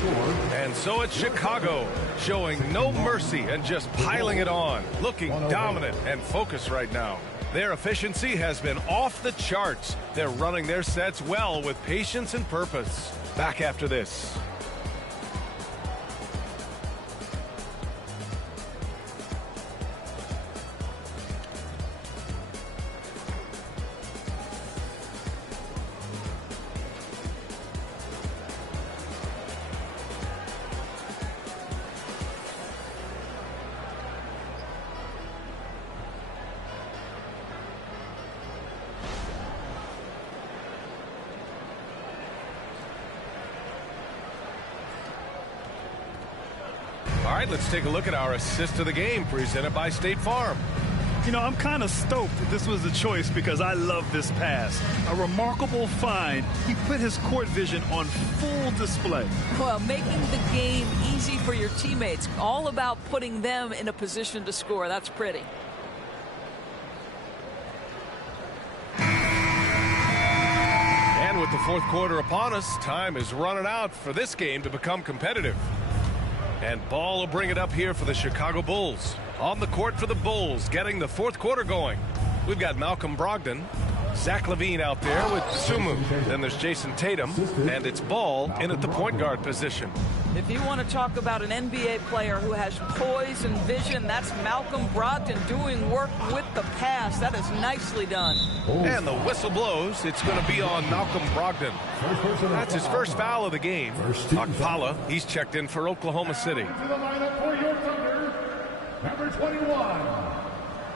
And so it's Chicago showing no mercy and just piling it on, looking dominant and focused right now. Their efficiency has been off the charts. They're running their sets well with patience and purpose. Back after this. All right, let's take a look at our assist of the game presented by State Farm. You know, I'm kind of stoked that this was the choice because I love this pass. A remarkable find. He put his court vision on full display. Well, making the game easy for your teammates. All about putting them in a position to score. That's pretty. And with the fourth quarter upon us, time is running out for this game to become competitive. And Ball will bring it up here for the Chicago Bulls. On the court for the Bulls, getting the fourth quarter going. We've got Malcolm Brogdon. Zach LaVine out there with Sumu. Then there's Jason Tatum, and it's Ball in at the point guard position. If you want to talk about an NBA player who has poise and vision, that's Malcolm Brogdon doing work with the pass. That is nicely done. And the whistle blows. It's going to be on Malcolm Brogdon. That's his first foul of the game. Okpala, he's checked in for Oklahoma City. To the lineup for your Thunder, number 21,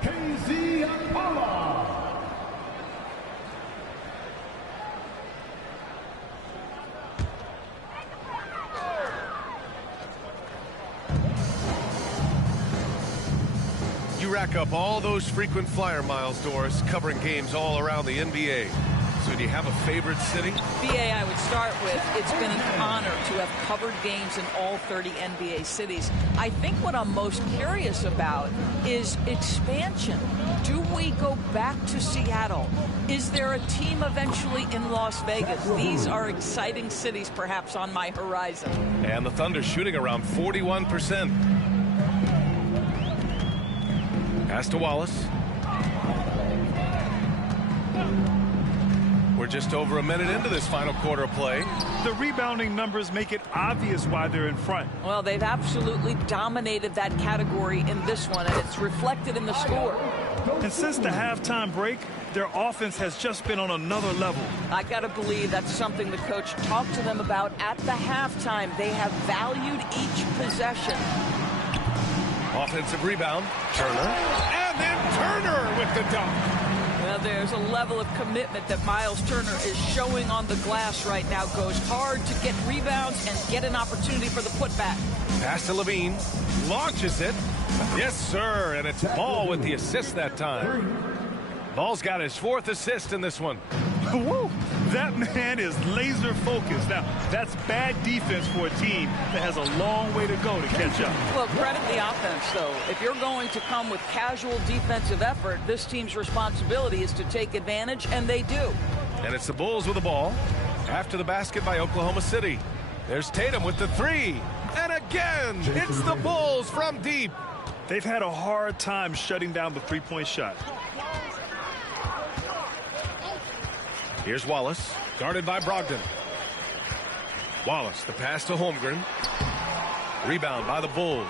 KZ Okpala. You rack up all those frequent flyer miles, Doris, covering games all around the NBA. So do you have a favorite city? BA, I would start with, it's been an honor to have covered games in all 30 NBA cities. I think what I'm most curious about is expansion. Do we go back to Seattle? Is there a team eventually in Las Vegas? These are exciting cities perhaps on my horizon. And the Thunder shooting around 41%. Pass to Wallace. We're just over a minute into this final quarter of play. The rebounding numbers make it obvious why they're in front. Well, they've absolutely dominated that category in this one, and it's reflected in the score. And since the halftime break, their offense has just been on another level. I got to believe that's something the coach talked to them about at the halftime. They have valued each possession. Offensive rebound, Turner, and then Turner with the dunk. Well, there's a level of commitment that Miles Turner is showing on the glass right now. Goes hard to get rebounds and get an opportunity for the putback. Pass to LaVine, launches it. Yes, sir, and it's Ball with the assist that time. Ball's got his 4th assist in this one. Woo! That man is laser focused. Now, that's bad defense for a team that has a long way to go to catch up. Well, credit the offense, though. If you're going to come with casual defensive effort, this team's responsibility is to take advantage, and they do. And it's the Bulls with the ball. After the basket by Oklahoma City. There's Tatum with the 3. And again, it's the Bulls from deep. They've had a hard time shutting down the three-point shot. Here's Wallace, guarded by Brogdon. Wallace, the pass to Holmgren. Rebound by the Bulls.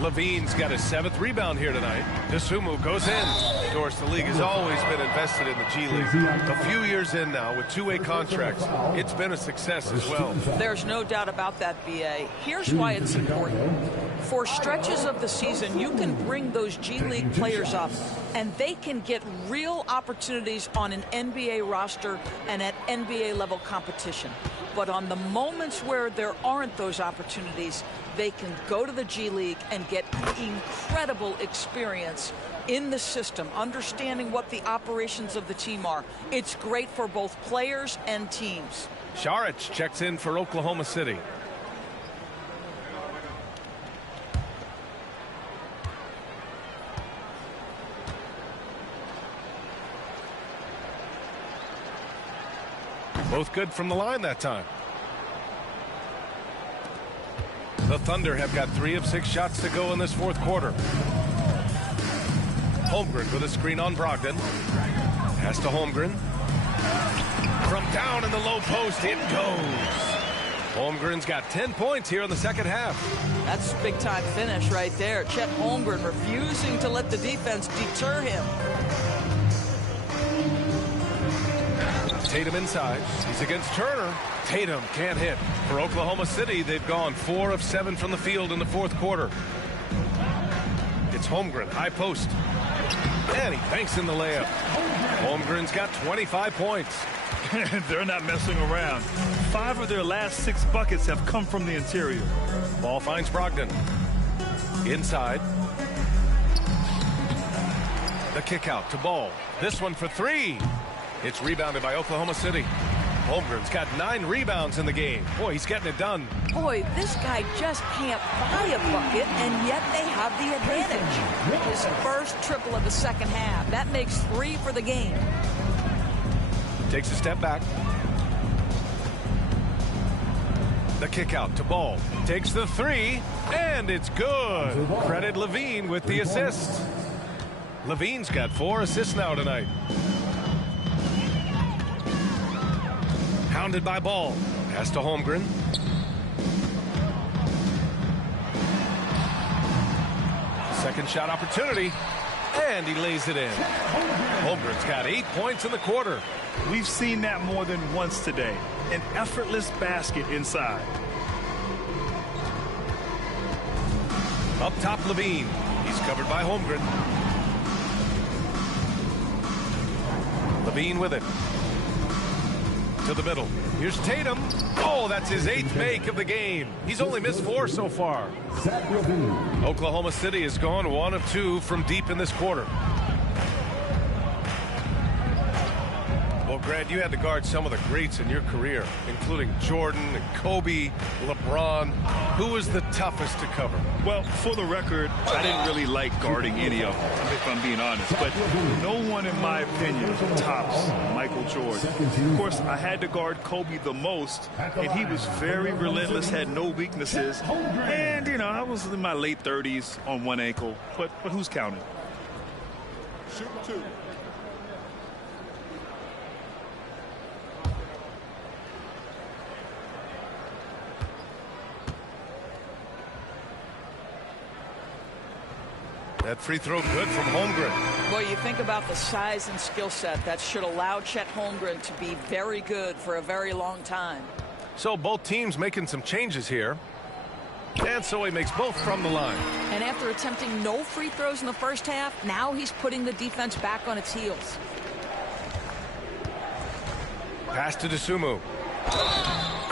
LaVine's got his 7th rebound here tonight. Dosunmu goes in. Doris, the league has always been invested in the G League. A few years in now with 2-way contracts. It's been a success as well. There's no doubt about that, BA. Here's why it's important. For stretches of the season, you can bring those G League players up, and they can get real opportunities on an NBA roster and at NBA level competition. But on the moments where there aren't those opportunities, they can go to the G League and get incredible experience in the system, understanding what the operations of the team are. It's great for both players and teams. Šarić checks in for Oklahoma City. Both good from the line that time. The Thunder have got 3 of 6 shots to go in this 4th quarter. Holmgren with a screen on Brogdon. Pass to Holmgren. From down in the low post, it goes. Holmgren's got 10 points here in the second half. That's a big-time finish right there. Chet Holmgren refusing to let the defense deter him. Tatum inside. He's against Turner. Tatum can't hit. For Oklahoma City, they've gone 4 of 7 from the field in the 4th quarter. It's Holmgren, high post. And he banks in the layup. Holmgren's got 25 points. They're not messing around. 5 of their last 6 buckets have come from the interior. Ball finds Brogdon. Inside. The kick out to Ball. This one for 3. It's rebounded by Oklahoma City. Holmgren's got 9 rebounds in the game. Boy, he's getting it done. Boy, this guy just can't buy a bucket, and yet they have the advantage. His first triple of the second half. That makes 3 for the game. Takes a step back. The kick out to Ball. Takes the 3, and it's good. Credit LaVine with the assist. LaVine's got 4 assists now tonight. Surrounded by ball. Pass to Holmgren. Second shot opportunity. And he lays it in. Holmgren's got 8 points in the quarter. We've seen that more than once today. An effortless basket inside. Up top, Levine. He's covered by Holmgren. Levine with it. To the middle. Here's Tatum. Oh, that's his 8th make of the game. He's only missed 4 so far. Oklahoma City has gone 1 of 2 from deep in this quarter. Well, Grant, you had to guard some of the greats in your career, including Jordan and Kobe, LeBron. Who was the toughest to cover? Well, for the record, I didn't really like guarding any of them, if I'm being honest. But no one, in my opinion, tops Michael Jordan. Of course, I had to guard Kobe the most, and he was very relentless, had no weaknesses. And, you know, I was in my late 30s on one ankle. But who's counting? Shoot 2. That free throw good from Holmgren. Well, you think about the size and skill set that should allow Chet Holmgren to be very good for a very long time. So both teams making some changes here. And so he makes both from the line. And after attempting no free throws in the first half, now he's putting the defense back on its heels. Pass to Dosunmu.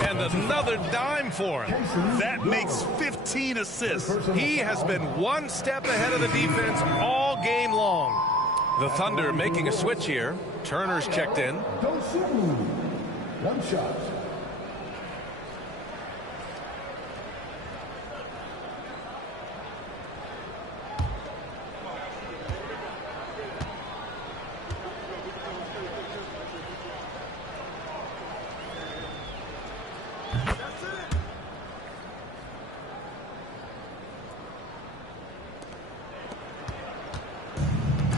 And another dime for him. That makes 15 assists. He has been one step ahead of the defense all game long. The Thunder making a switch here. Turner's checked in. Dosunmu. One shot.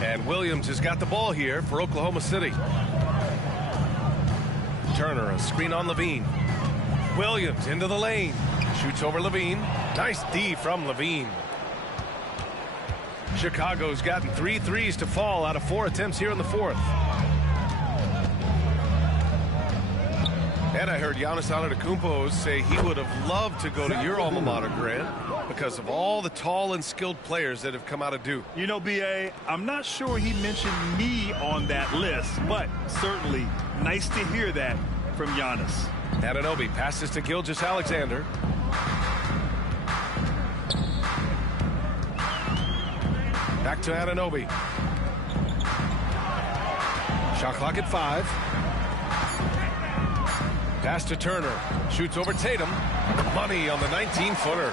And Williams has got the ball here for Oklahoma City. Turner, a screen on Levine. Williams into the lane. Shoots over Levine. Nice D from Levine. Chicago's gotten 3 threes to fall out of 4 attempts here in the fourth. And I heard Giannis Antetokounmpo say he would have loved to go to your alma mater, Grant, because of all the tall and skilled players that have come out of Duke. You know, B.A., I'm not sure he mentioned me on that list, but certainly nice to hear that from Giannis. Anunoby passes to Gilgeous-Alexander. Back to Anunoby. Shot clock at 5. Pass to Turner. Shoots over Tatum. Money on the 19-footer.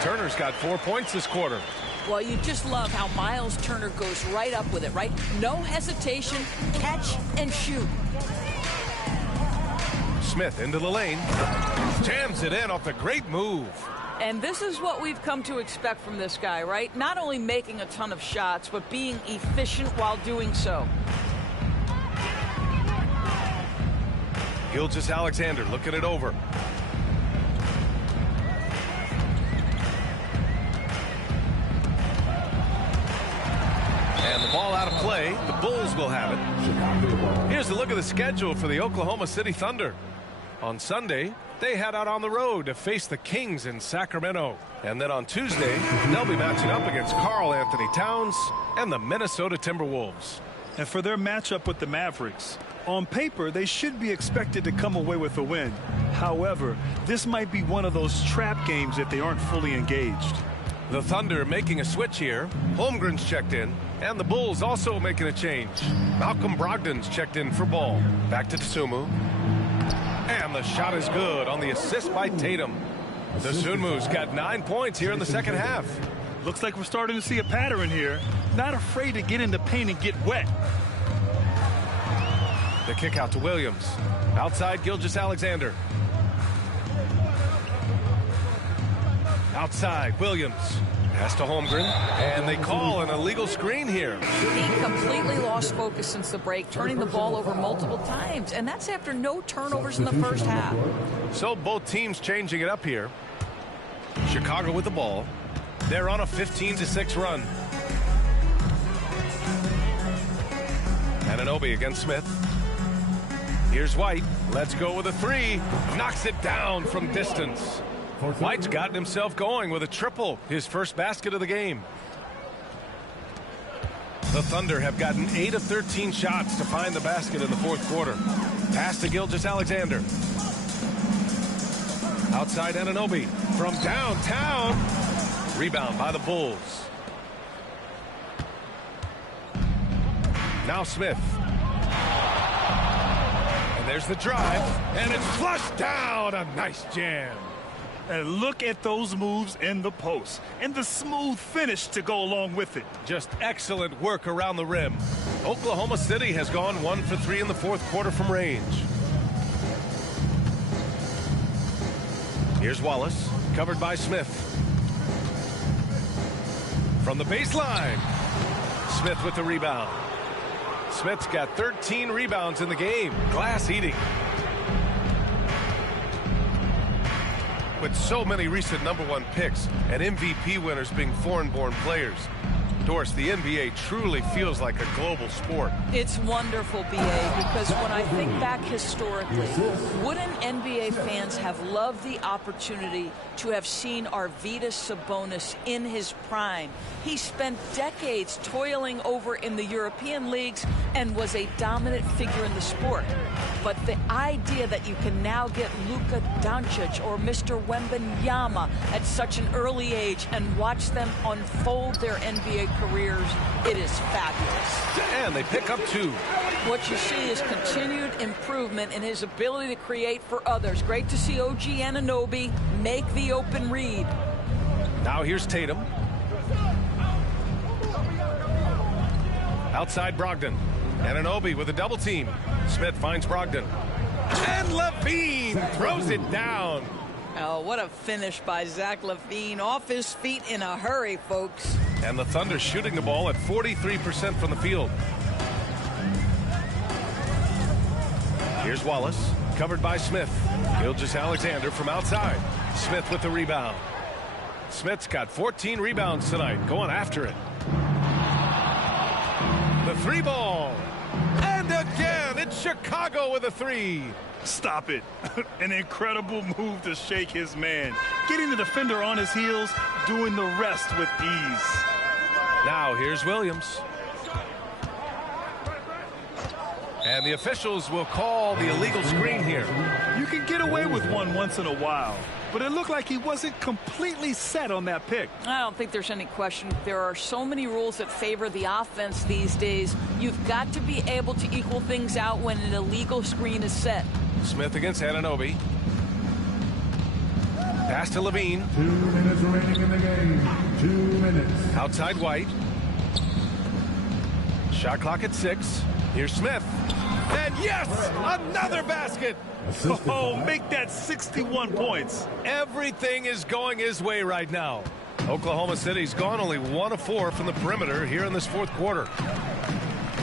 Turner's got 4 points this quarter. Well, you just love how Miles Turner goes right up with it, right? No hesitation, catch and shoot. Smith into the lane. Jams it in off the great move. And this is what we've come to expect from this guy, right? Not only making a ton of shots, but being efficient while doing so. Gilgeous-Alexander looking it over. And the ball out of play. The Bulls will have it. Here's a look at the schedule for the Oklahoma City Thunder. On Sunday, they head out on the road to face the Kings in Sacramento. And then on Tuesday, they'll be matching up against Karl Anthony Towns and the Minnesota Timberwolves. And for their matchup with the Mavericks, on paper, they should be expected to come away with a win. However, this might be one of those trap games if they aren't fully engaged. The Thunder making a switch here. Holmgren's checked in. And the Bulls also making a change. Malcolm Brogdon's checked in for ball. Back to Dosunmu. And the shot is good on the assist by Tatum. Dosunmu's got 9 points here in the second half. Looks like we're starting to see a pattern here. Not afraid to get in the paint and get wet. The kick out to Williams. Outside Gilgeous-Alexander. Outside Williams. Pass to Holmgren, and they call an illegal screen here. He completely lost focus since the break, turning the ball over multiple times, and that's after no turnovers in the first half. So both teams changing it up here. Chicago with the ball. They're on a 15-6 run. Anunoby against Smith. Here's White. Let's go with a three. Knocks it down from distance. White's gotten himself going with a triple, his first basket of the game. The Thunder have gotten 8 of 13 shots to find the basket in the fourth quarter. Pass to Gilgeous-Alexander. Outside Anunoby from downtown. Rebound by the Bulls. Now Smith. And there's the drive. And it's flushed down. A nice jam. And look at those moves in the post. And the smooth finish to go along with it. Just excellent work around the rim. Oklahoma City has gone 1 for 3 in the fourth quarter from range. Here's Wallace, covered by Smith. From the baseline, Smith with the rebound. Smith's got 13 rebounds in the game. Glass eating. With so many recent #1 picks and MVP winners being foreign-born players, Doris, the NBA truly feels like a global sport. It's wonderful, BA, because when I think back historically, wouldn't NBA fans have loved the opportunity to have seen Arvydas Sabonis in his prime? He spent decades toiling over in the European leagues and was a dominant figure in the sport. But the idea that you can now get Luka Doncic or Mr. Wembanyama at such an early age and watch them unfold their NBA careers, it is fabulous. And they pick up 2. What you see is continued improvement in his ability to create for others. Great to see OG Anunoby make the open read. Now here's Tatum. Outside Brogdon. Anunoby with a double team. Smith finds Brogdon. And LaVine throws it down. Oh, what a finish by Zach LaVine. Off his feet in a hurry, folks. And the Thunder shooting the ball at 43% from the field. Here's Wallace, covered by Smith. Gilgeous-Alexander from outside. Smith with the rebound. Smith's got 14 rebounds tonight, going after it. The 3 ball. And again, it's Chicago with a 3. Stop it. An incredible move to shake his man. Getting the defender on his heels, doing the rest with ease. Now here's Williams. And the officials will call the illegal screen here. You can get away with one once in a while, but it looked like he wasn't completely set on that pick. I don't think there's any question. There are so many rules that favor the offense these days. You've got to be able to equal things out when an illegal screen is set. Smith against Anunoby. Pass to LaVine. 2 minutes remaining in the game. 2 minutes. Outside White. Shot clock at 6. Here's Smith. And yes, another basket. Oh, make that 61 points. Everything is going his way right now. Oklahoma City's gone only 1 of 4 from the perimeter here in this fourth quarter.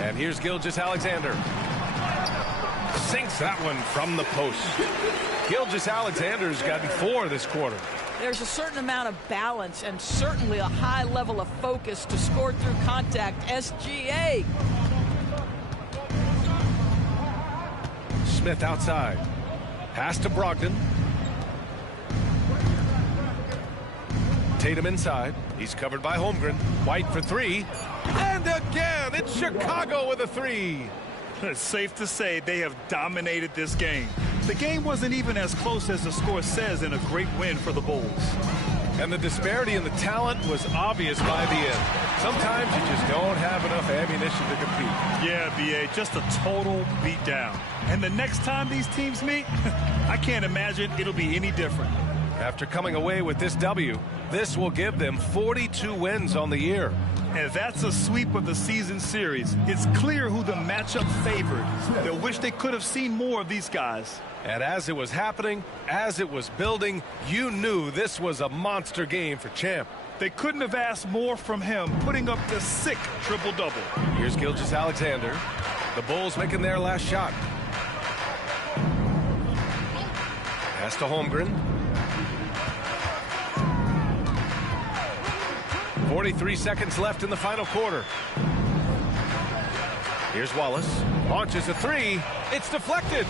And here's Gilgeous-Alexander. Sinks that one from the post. Gilgeous-Alexander's gotten 4 this quarter. There's a certain amount of balance and certainly a high level of focus to score through contact. SGA. Smith outside. Pass to Brogdon. Tatum inside. He's covered by Holmgren. White for 3. And again, it's Chicago with a 3. It's safe to say they have dominated this game. The game wasn't even as close as the score says in a great win for the Bulls. And the disparity in the talent was obvious by the end. Sometimes you just don't have enough ammunition to compete. Yeah, BA, just a total beatdown. And the next time these teams meet, I can't imagine it'll be any different. After coming away with this W, this will give them 42 wins on the year. And that's a sweep of the season series. It's clear who the matchup favored. They'll wish they could have seen more of these guys. And as it was happening, as it was building, you knew this was a monster game for Champ. They couldn't have asked more from him, putting up the sick triple-double. Here's Gilgeous-Alexander. The Bulls making their last shot. Pass to Holmgren. 43 seconds left in the final quarter. Here's Wallace. Launches a three. It's deflected.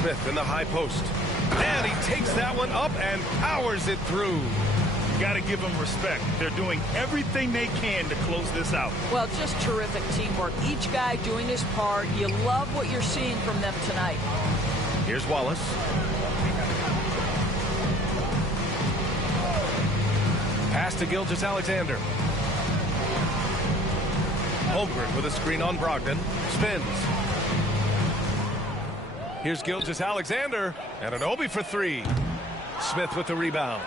Smith in the high post. And he takes that one up and powers it through. You got to give them respect. They're doing everything they can to close this out. Well, just terrific teamwork. Each guy doing his part. You love what you're seeing from them tonight. Here's Wallace. Pass to Gilgeous-Alexander. Holmgren with a screen on Brogdon. Spins. Here's Gilgeous-Alexander. And an Obi for three. Smith with the rebound.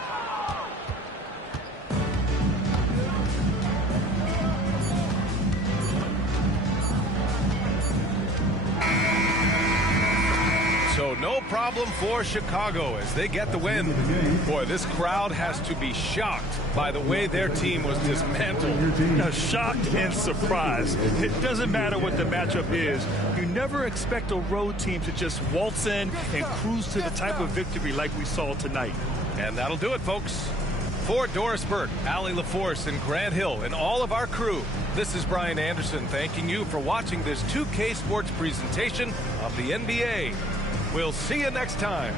So no problem for Chicago as they get the win. Boy, this crowd has to be shocked by the way their team was dismantled. Shocked and surprised. It doesn't matter what the matchup is. You never expect a road team to just waltz in and cruise to the type of victory like we saw tonight. And that'll do it, folks. For Doris Burke, Allie LaForce, and Grant Hill, and all of our crew, this is Brian Anderson thanking you for watching this 2K Sports presentation of the NBA. We'll see you next time.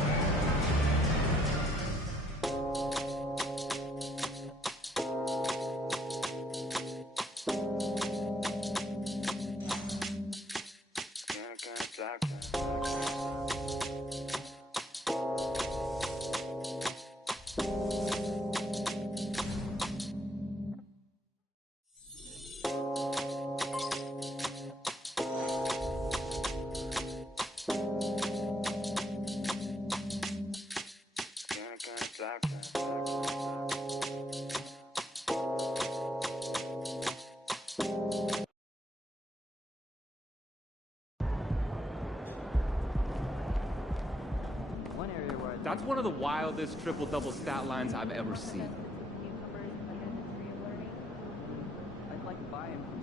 That's one of the wildest triple-double stat lines I've ever seen. I'd like to buy him.